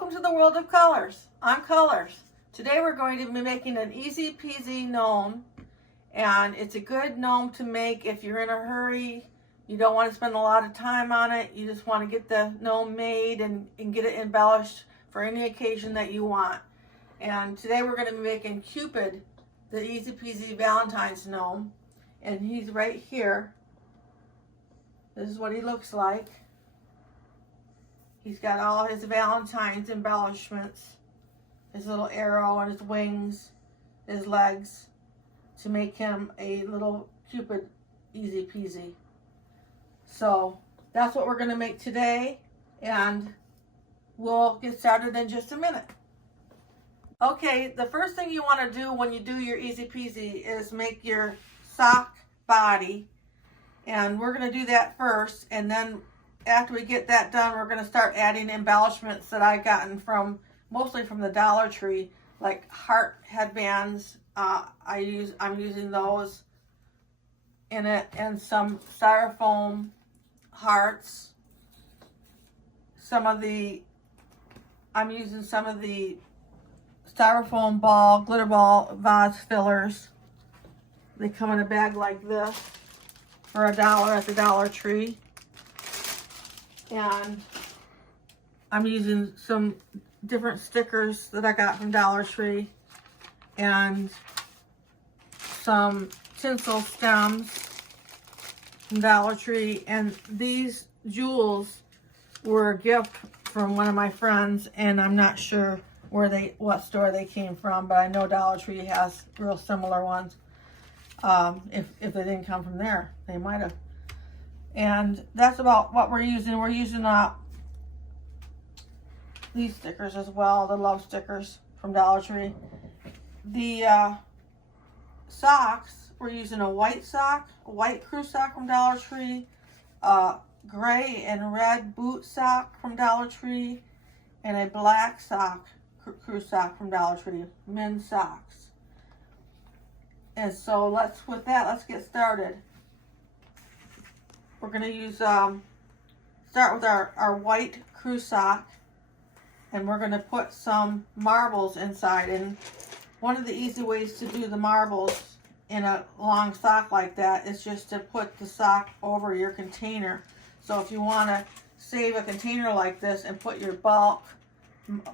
Welcome to the world of colors. I'm Colors. Today we're going to be making an easy peasy gnome, and it's a good gnome to make if you're in a hurry. You don't want to spend a lot of time on it. You just want to get the gnome made and get it embellished for any occasion that you want. And today we're going to be making Cupid, the easy peasy Valentine's gnome, and he's right here. This is what he looks like. He's got all his Valentine's embellishments, his little arrow and his wings, his legs, to make him a little Cupid easy peasy. So that's what we're going to make today, and we'll get started in just a minute. Okay, the first thing you want to do when you do your easy peasy is make your sock body, and we're going to do that first, and then after we get that done, we're going to start adding embellishments that I've gotten from, mostly from the Dollar Tree, like heart headbands. I'm using those in it, and some styrofoam hearts. I'm using some of the styrofoam ball, glitter ball vase fillers. They come in a bag like this for $1 at the Dollar Tree. And I'm using some different stickers that I got from Dollar Tree and some tinsel stems from Dollar Tree. And these jewels were a gift from one of my friends, and I'm not sure what store they came from, but I know Dollar Tree has real similar ones. If they didn't come from there, they might have. And that's about what we're using. We're using these stickers as well, the love stickers from Dollar Tree. The socks, we're using a white sock, a white crew sock from Dollar Tree, gray and red boot sock from Dollar Tree, and a black sock, crew sock from Dollar Tree, men's socks. And so let's get started. We're going to use, start with our white crew sock, and we're going to put some marbles inside. And one of the easy ways to do the marbles in a long sock like that is just to put the sock over your container. So if you want to save a container like this and put your bulk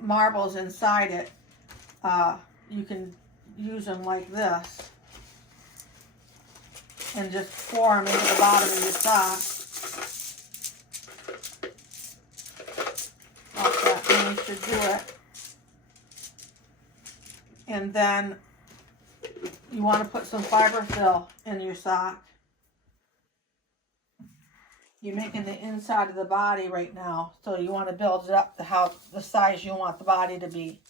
marbles inside it, you can use them like this and just pour them into the bottom of your sock. Like that, and you should do it. And then you want to put some fiberfill in your sock. You're making the inside of the body right now, so you want to build it up to the size you want the body to be.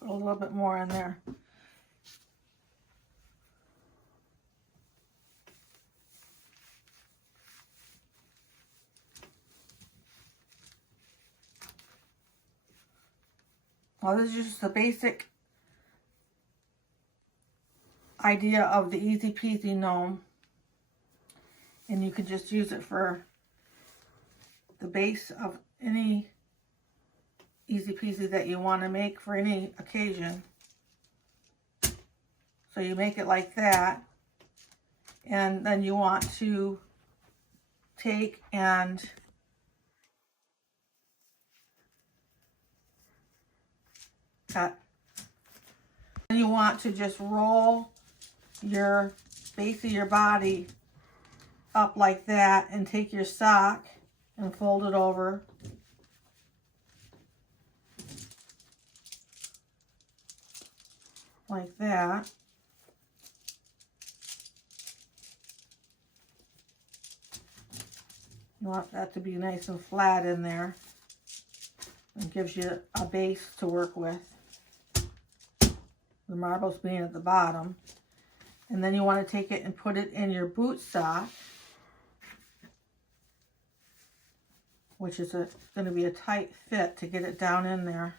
Put a little bit more in there. Well, this is just the basic idea of the easy peasy gnome, and you could just use it for the base of any easy peasy that you want to make for any occasion. So you make it like that, and then you want to take and cut. And you want to just roll your base of your body up like that, and take your sock and fold it over. Like that. You want that to be nice and flat in there. It gives you a base to work with. The marbles being at the bottom. And then you want to take it and put it in your boot sock, which is going to be a tight fit to get it down in there.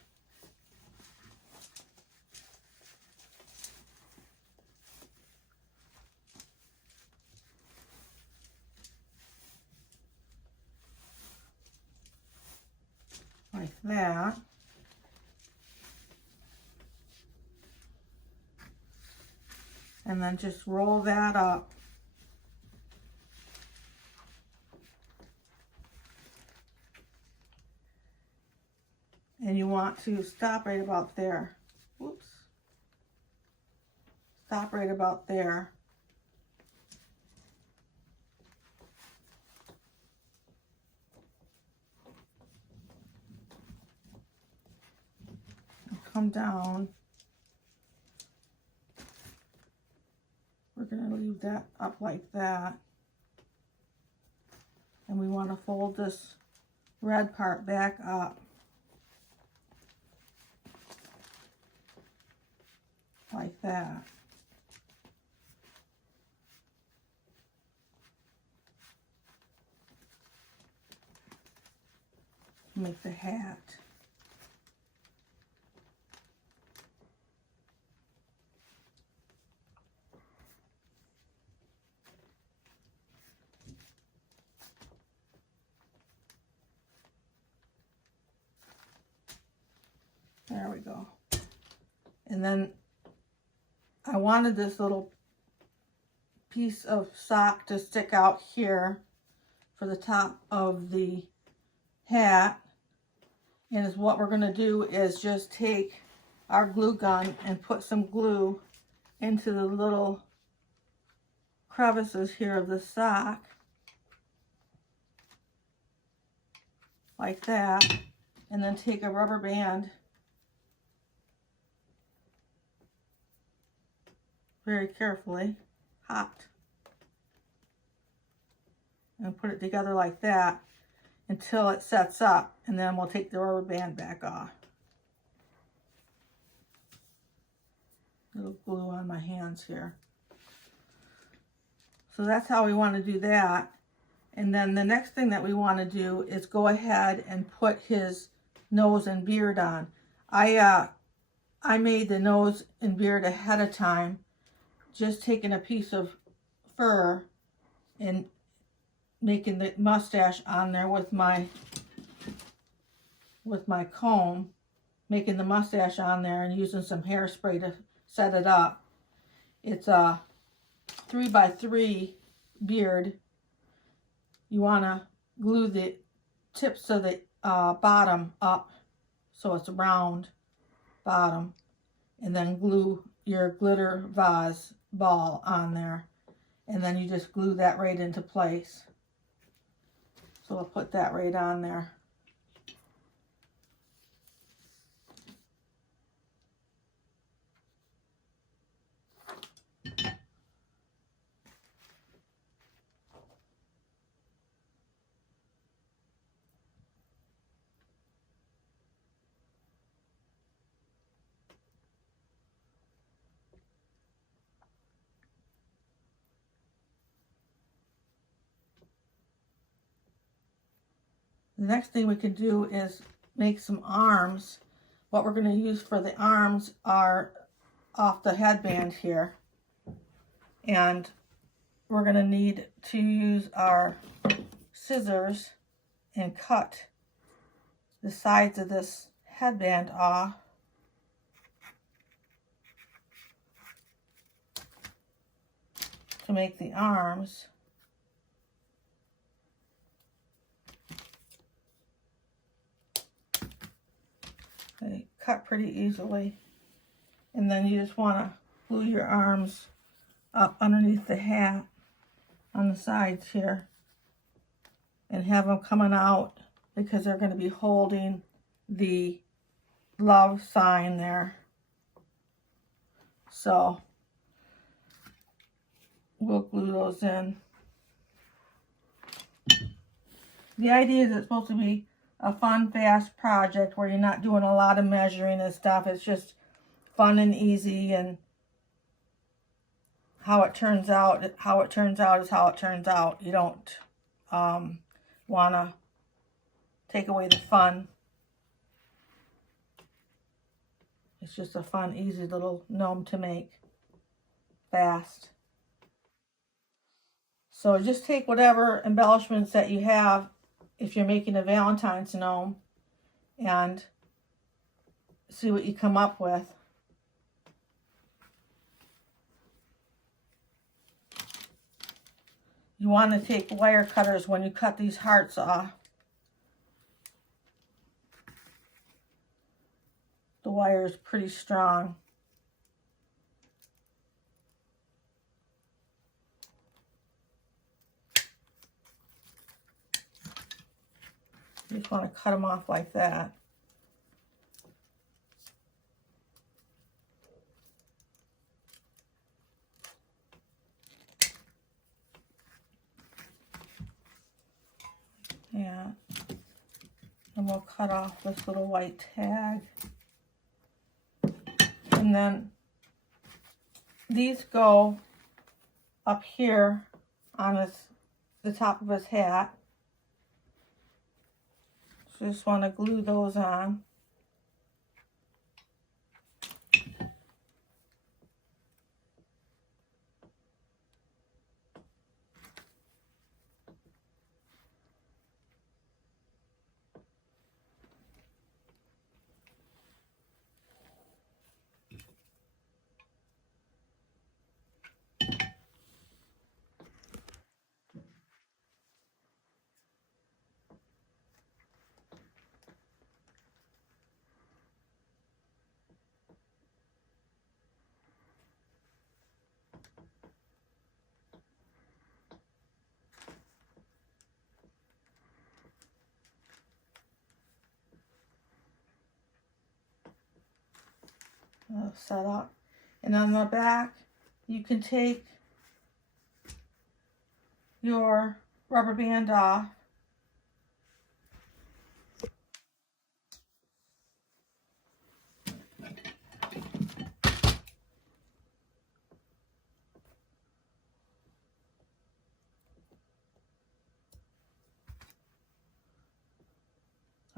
Like that. And then just roll that up. And you want to stop right about there. Whoops. Stop right about there. And come down. We're going to leave that up like that. And we want to fold this red part back up. Like that. Make the hat. There we go. And then I wanted this little piece of sock to stick out here for the top of the hat. And is what we're going to do is just take our glue gun and put some glue into the little crevices here of the sock. Like that. And then take a rubber band, very carefully, hot, and put it together like that until it sets up, and then we'll take the rubber band back off. Little glue on my hands here. So that's how we want to do that. And then the next thing that we want to do is go ahead and put his nose and beard on. I made the nose and beard ahead of time, just taking a piece of fur and making the mustache on there with my comb, making the mustache on there and using some hairspray to set it up. It's a 3x3 beard. You want to glue the tips of the bottom up so it's a round bottom, and then glue your glitter vase ball on there, and then you just glue that right into place. So we'll put that right on there. The next thing we can do is make some arms. What we're going to use for the arms are off the headband here. And we're going to need to use our scissors and cut the sides of this headband off. To make the arms. They cut pretty easily. And then you just want to glue your arms up underneath the hat on the sides here and have them coming out because they're going to be holding the love sign there. So we'll glue those in. The idea is it's supposed to be a fun, fast project where you're not doing a lot of measuring and stuff. It's just fun and easy, and how it turns out. How it turns out is how it turns out. You don't want to take away the fun. It's just a fun, easy little gnome to make. Fast. So just take whatever embellishments that you have if you're making a Valentine's gnome and see what you come up with. You want to take wire cutters when you cut these hearts off. The wire is pretty strong. You just want to cut them off like that. Yeah. And we'll cut off this little white tag. And then these go up here on the top of his hat. So just want to glue those on. Set up. And on the back, you can take your rubber band off.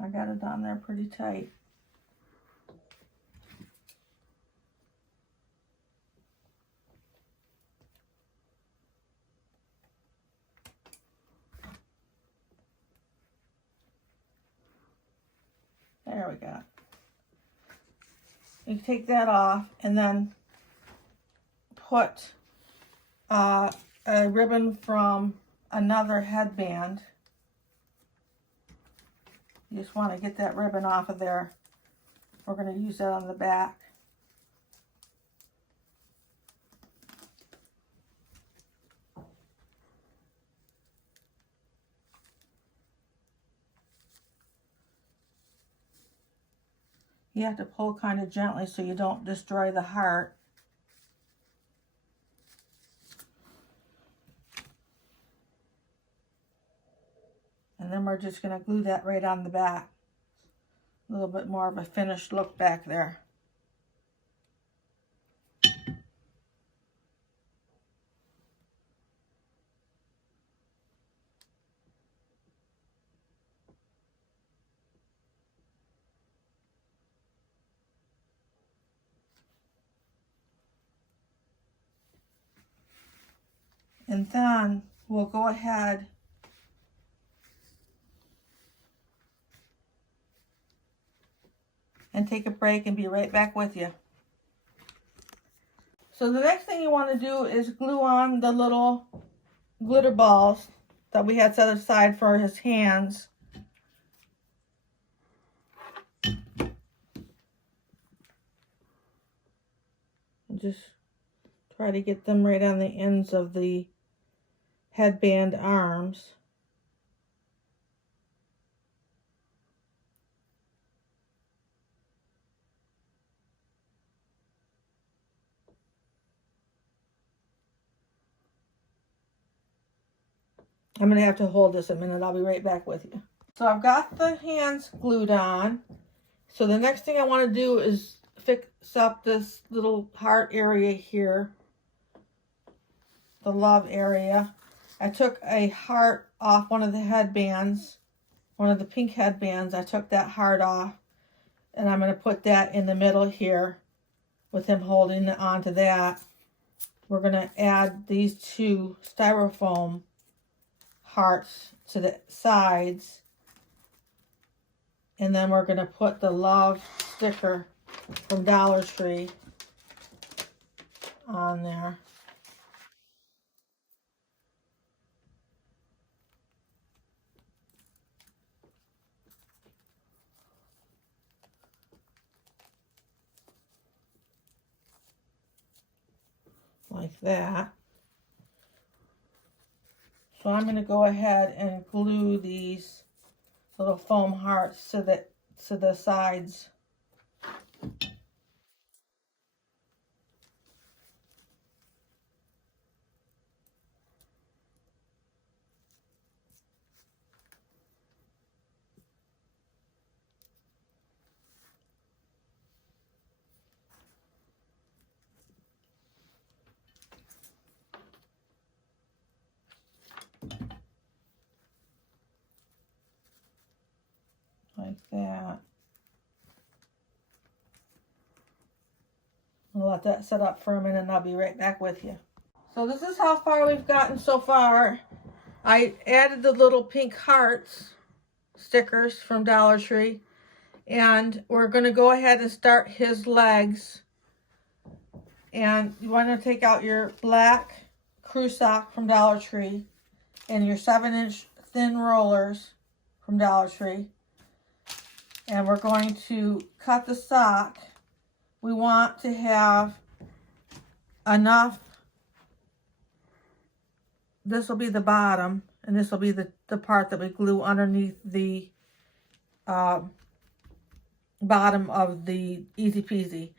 I got it on there pretty tight. There we go. You take that off and then put a ribbon from another headband. You just want to get that ribbon off of there. We're going to use that on the back. You have to pull kind of gently so you don't destroy the heart. And then we're just going to glue that right on the back. A little bit more of a finished look back there. And then we'll go ahead and take a break and be right back with you. So the next thing you want to do is glue on the little glitter balls that we had set aside for his hands. And just try to get them right on the ends of the headband arms. I'm going to have to hold this a minute. I'll be right back with you. So I've got the hands glued on. So the next thing I want to do is fix up this little heart area here. the love area. I took a heart off one of the headbands, one of the pink headbands. I took that heart off, and I'm going to put that in the middle here with him holding on to that. We're going to add these two styrofoam hearts to the sides, and then we're going to put the love sticker from Dollar Tree on there. Like that. So I'm going to go ahead and glue these little foam hearts to the sides. Like that. I'll let that set up for a minute and I'll be right back with you. So this is how far we've gotten so far. I added the little pink hearts stickers from Dollar Tree, and we're going to go ahead and start his legs. And you want to take out your black crew sock from Dollar Tree and your 7-inch thin rollers from Dollar Tree. And we're going to cut the sock. We want to have enough. This will be the bottom, and this will be the part that we glue underneath the bottom of the Easy Peasy.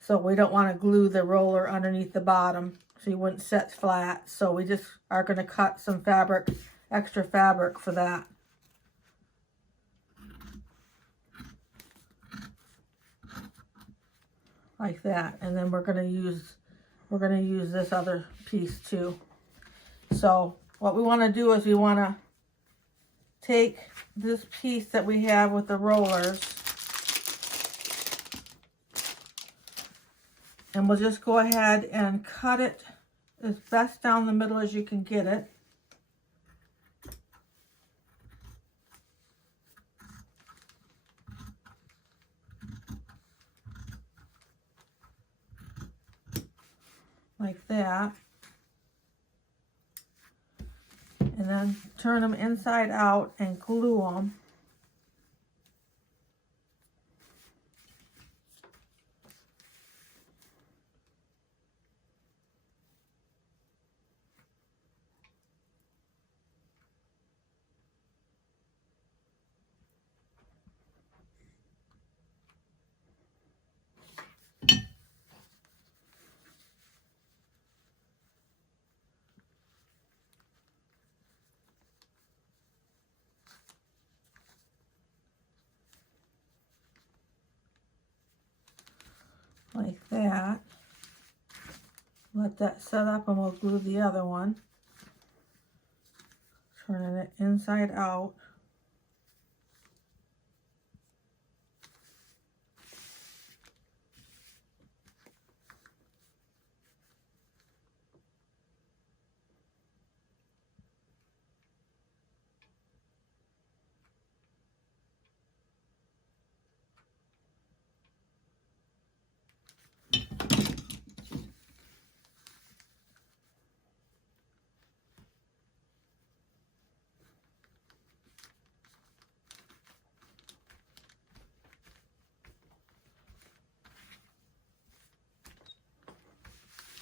So we don't want to glue the roller underneath the bottom so you wouldn't set flat. So we just are going to cut some fabric, extra fabric for that. Like that. And then we're going to use this other piece too. So what we want to do is we want to take this piece that we have with the rollers, and we'll just go ahead and cut it as best down the middle as you can get it. Like that. And then turn them inside out and glue them. Like that. Let that set up and we'll glue the other one. Turning it inside out.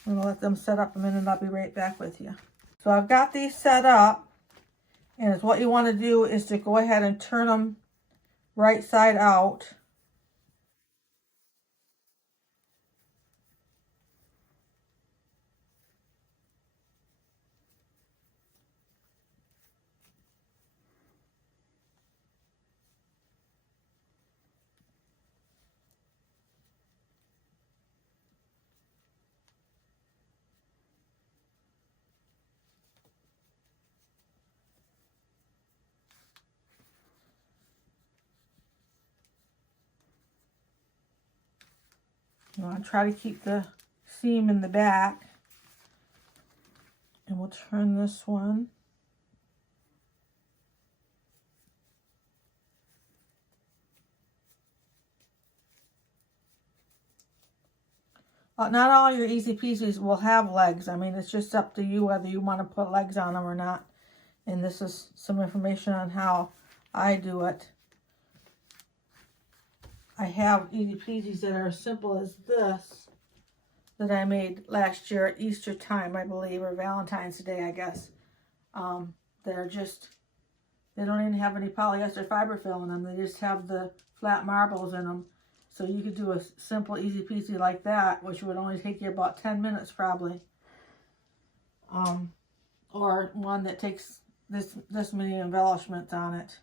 I'm going to let them set up a minute and I'll be right back with you. So I've got these set up, and what you want to do is to go ahead and turn them right side out. You want to try to keep the seam in the back. And we'll turn this one. Not all your easy peasies will have legs. I mean, it's just up to you whether you want to put legs on them or not. And this is some information on how I do it. I have easy peasies that are as simple as this that I made last year at Easter time, I believe, or Valentine's Day, I guess. They're just, they don't even have any polyester fiber fill in them. They just have the flat marbles in them. So you could do a simple easy peasy like that, which would only take you about 10 minutes probably. Or one that takes this many embellishments on it.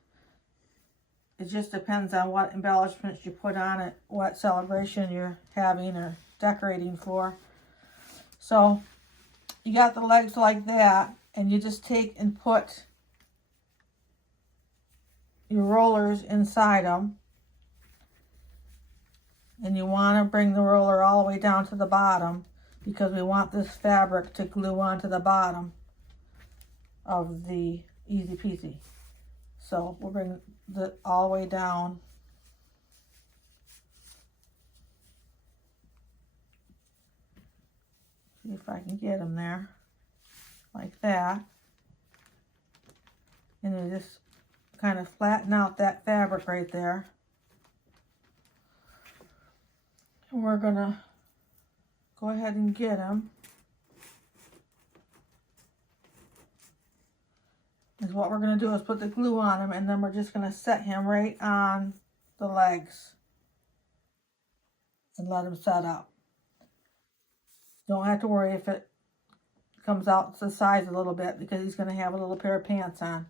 It just depends on what embellishments you put on it, what celebration you're having or decorating for. So you got the legs like that, and you just take and put your rollers inside them. And you want to bring the roller all the way down to the bottom because we want this fabric to glue onto the bottom of the easy peasy. So we'll bring it all the way down. See if I can get them there like that. And you just kind of flatten out that fabric right there. And we're going to go ahead and get them. Is what we're going to do is put the glue on him, and then we're just going to set him right on the legs and let him set up. Don't have to worry if it comes out to the sides a little bit because he's going to have a little pair of pants on.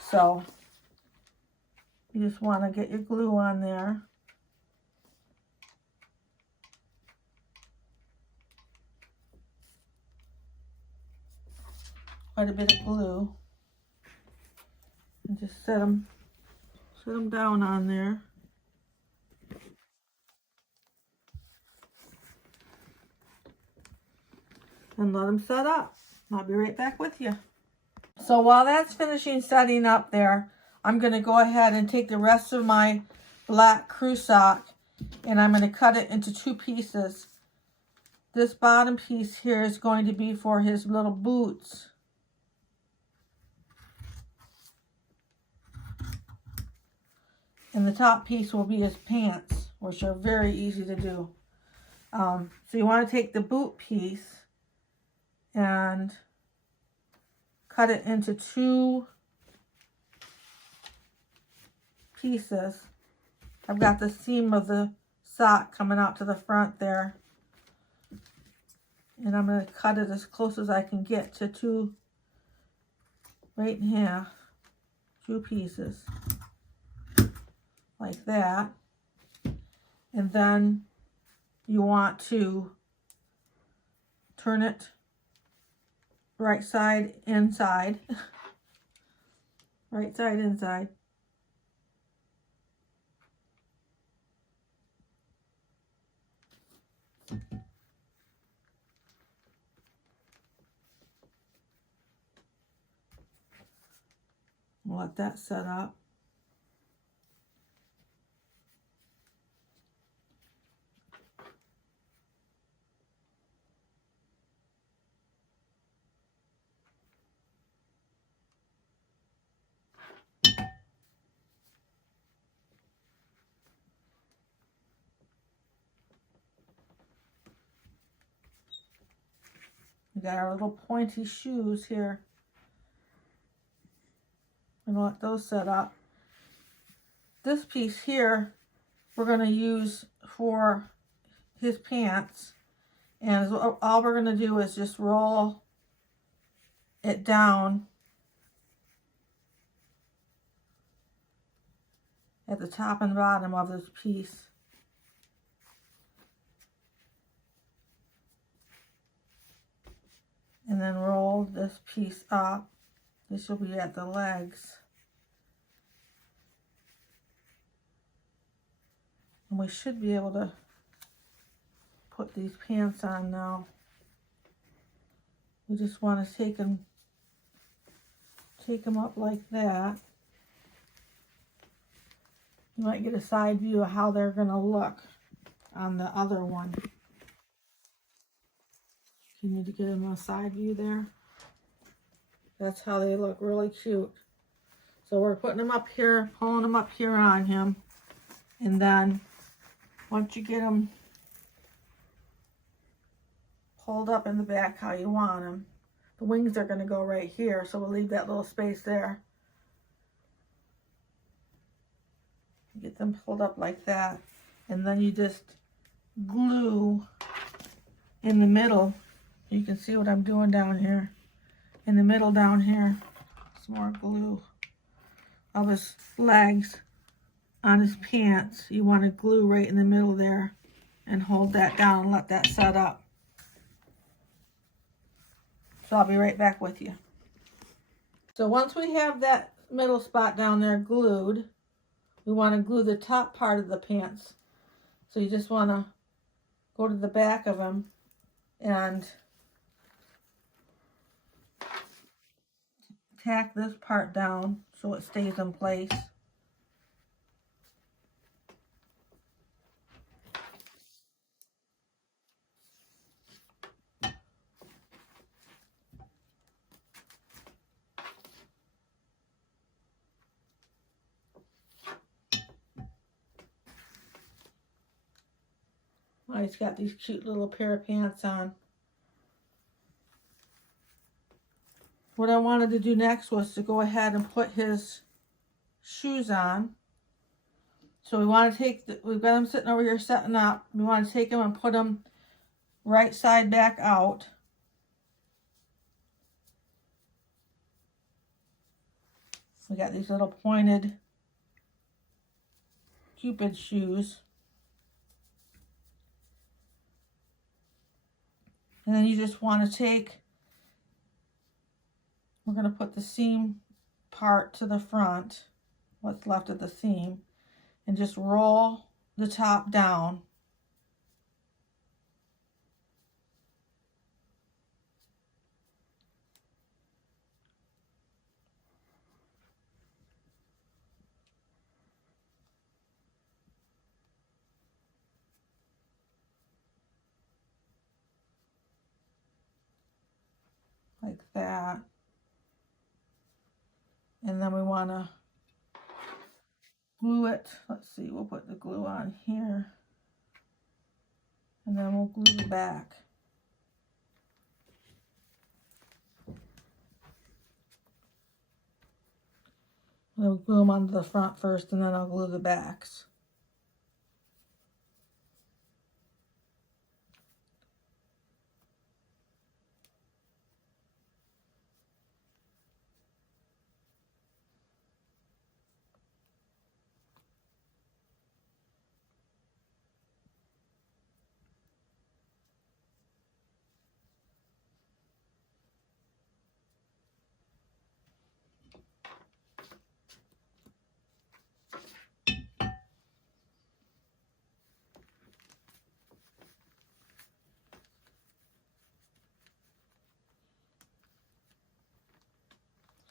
So you just want to get your glue on there. Quite a bit of glue. And just set them down on there. And let them set up. I'll be right back with you. So while that's finishing setting up there, I'm going to go ahead and take the rest of my black crew sock and I'm going to cut it into 2 pieces. This bottom piece here is going to be for his little boots. And the top piece will be his pants, which are very easy to do. So you want to take the boot piece and cut it into 2 pieces. I've got the seam of the sock coming out to the front there. And I'm going to cut it as close as I can get to 2, right in half, 2 pieces. Like that. And then you want to turn it right side inside. Right side inside. We'll let that set up. We got our little pointy shoes here. And let those set up. This piece here we're going to use for his pants. And all we're going to do is just roll it down at the top and bottom of this piece. And then roll this piece up. This will be at the legs. And we should be able to put these pants on now. We just want to take them up like that. You might get a side view of how they're going to look on the other one. You need to get them a side view there. That's how they look, really cute. So we're putting them up here, pulling them up here on him. And then once you get them pulled up in the back how you want them, the wings are going to go right here, so we'll leave that little space there. Get them pulled up like that, and then you just glue in the middle. You can see what I'm doing down here. In the middle down here, some more glue of his legs on his pants. You want to glue right in the middle there and hold that down and let that set up. So I'll be right back with you. So once we have that middle spot down there glued, we want to glue the top part of the pants. So you just want to go to the back of them and tack this part down so it stays in place. Oh, he's got these cute little pair of pants on. What I wanted to do next was to go ahead and put his shoes on. So we want to take, we've got them sitting over here setting up. We want to take them and put them right side back out. We got these little pointed Cupid shoes. And then you just want to take, we're going to put the seam part to the front, what's left of the seam, and just roll the top down. Like that. And then we want to glue it. Let's see, we'll put the glue on here. And then we'll glue the back. I'll glue them onto the front first, and then I'll glue the backs.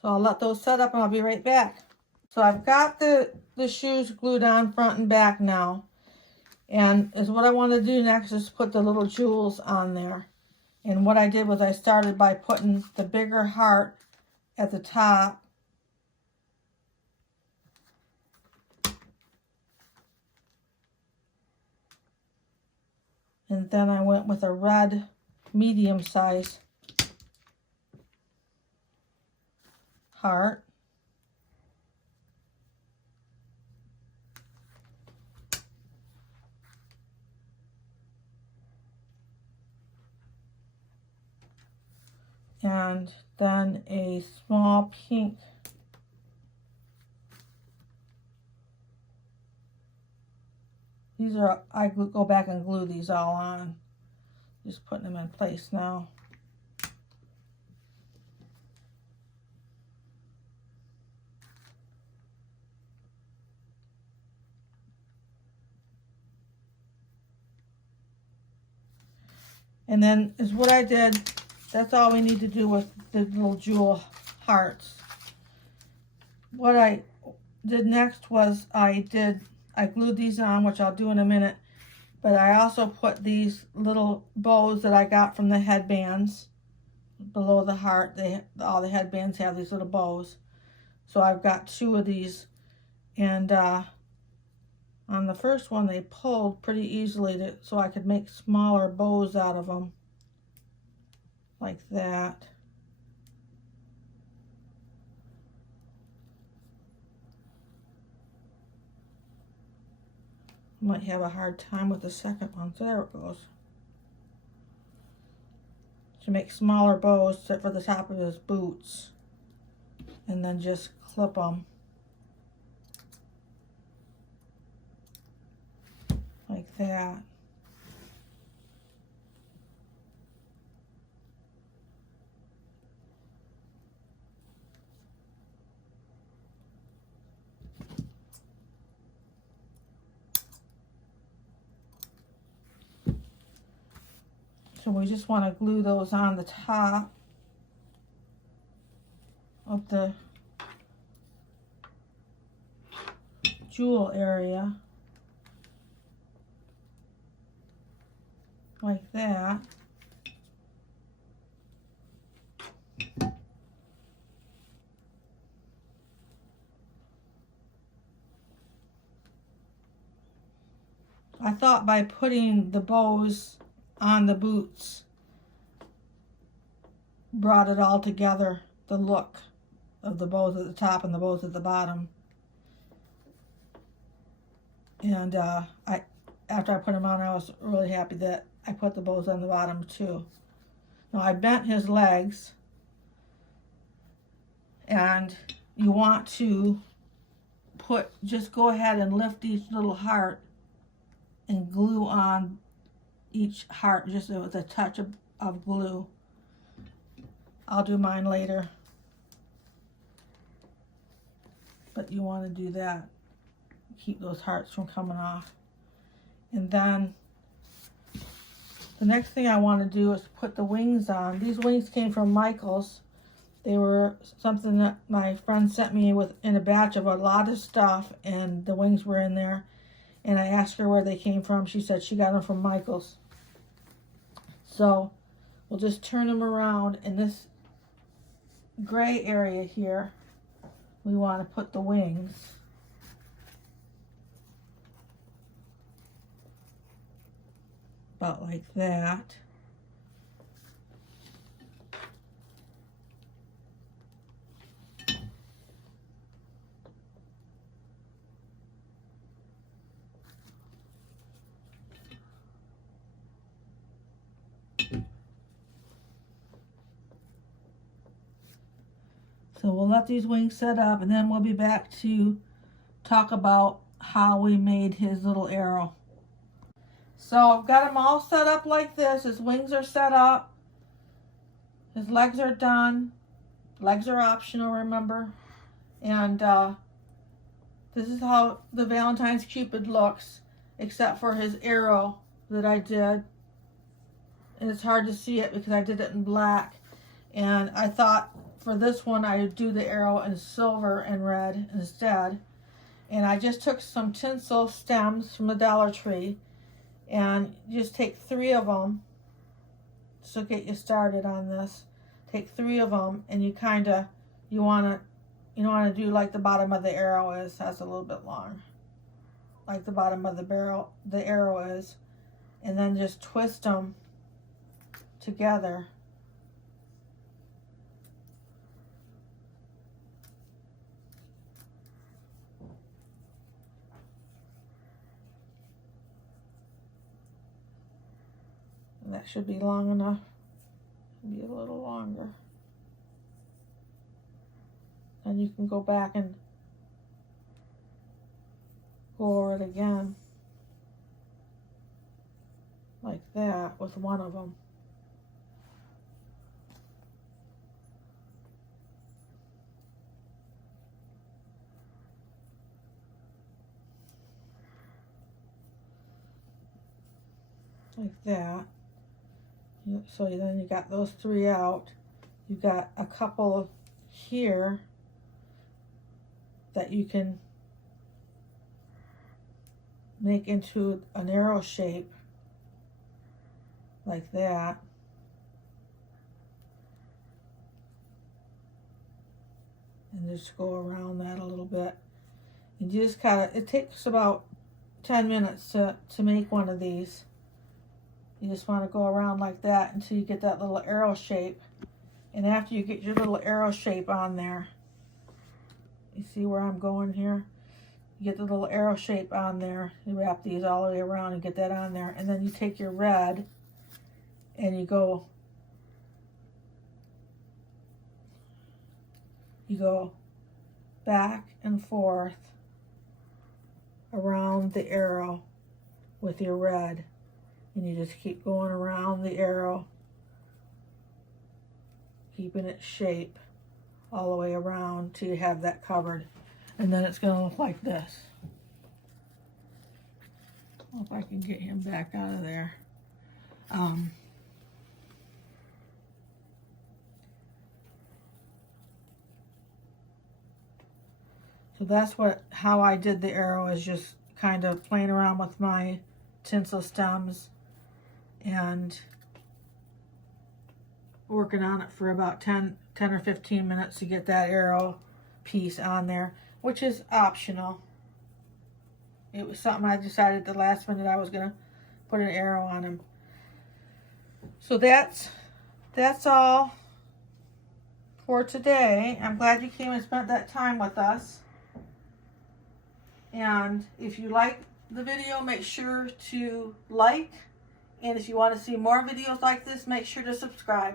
So I'll let those set up and I'll be right back. So I've got the shoes glued on front and back now. And is what I want to do next is put the little jewels on there. And what I did was I started by putting the bigger heart at the top. And then I went with a red medium size heart. And then a small pink these are, I go back and glue these all on. Just putting them in place now. And then is what I did. That's all we need to do with the little jewel hearts. What I did next was I glued these on, which I'll do in a minute. But I also put these little bows that I got from the headbands below the heart. All the headbands have these little bows. So I've got 2 of these. And on the first one, they pulled pretty easily so I could make smaller bows out of them. Like that. Might have a hard time with the second one. So there it goes. To make smaller bows set for the top of his boots. And then just clip them. Like that. So we just want to glue those on the top of the jewel area. Like that. I thought by putting the bows on the boots brought it all together, the look of the bows at the top and the bows at the bottom. And after I put them on, I was really happy that I put the bows on the bottom too. Now I bent his legs, and you want to just go ahead and lift each little heart and glue on each heart just with a touch of glue. I'll do mine later, but you want to do that. Keep those hearts from coming off. And then the next thing I want to do is put the wings on. These wings came from Michael's. They were something that my friend sent me in a batch of a lot of stuff, and the wings were in there. And I asked her where they came from. She said she got them from Michael's. So we'll just turn them around. In this gray area here, we want to put the wings. About like that. So we'll let these wings set up, and then we'll be back to talk about how we made his little arrow. So I've got him all set up like this. His wings are set up. His legs are done. Legs are optional, remember? And this is how the Valentine's Cupid looks, except for his arrow that I did. And it's hard to see it because I did it in black. And I thought for this one I would do the arrow in silver and red instead. And I just took some tinsel stems from the Dollar Tree, and just take 3 of them. This will get you started on this. Take 3 of them, and you want to do like the bottom of the arrow is. That's a little bit long, like the bottom of the arrow is, and then just twist them together. And that should be long enough. Be a little longer. And you can go back and go over it again. Like that with one of them. Like that. So then you got those 3 out. You got a couple here that you can make into an arrow shape like that. And just go around that a little bit. And you just kind of, it takes about 10 minutes to make one of these. You just want to go around like that until you get that little arrow shape. And after you get your little arrow shape on there, you see where I'm going here? You get the little arrow shape on there. You wrap these all the way around and get that on there. And then you take your red and you go back and forth around the arrow with your red. And you just keep going around the arrow, keeping its shape all the way around till you have that covered. And then it's going to look like this. Hope I can get him back out of there. So that's how I did the arrow, is just kind of playing around with my tinsel stems and working on it for about 10 or 15 minutes to get that arrow piece on there, which is optional. It was something I decided the last minute I was going to put an arrow on him. So that's all for today. I'm glad you came and spent that time with us. And if you like the video, make sure to like. And if you want to see more videos like this, make sure to subscribe.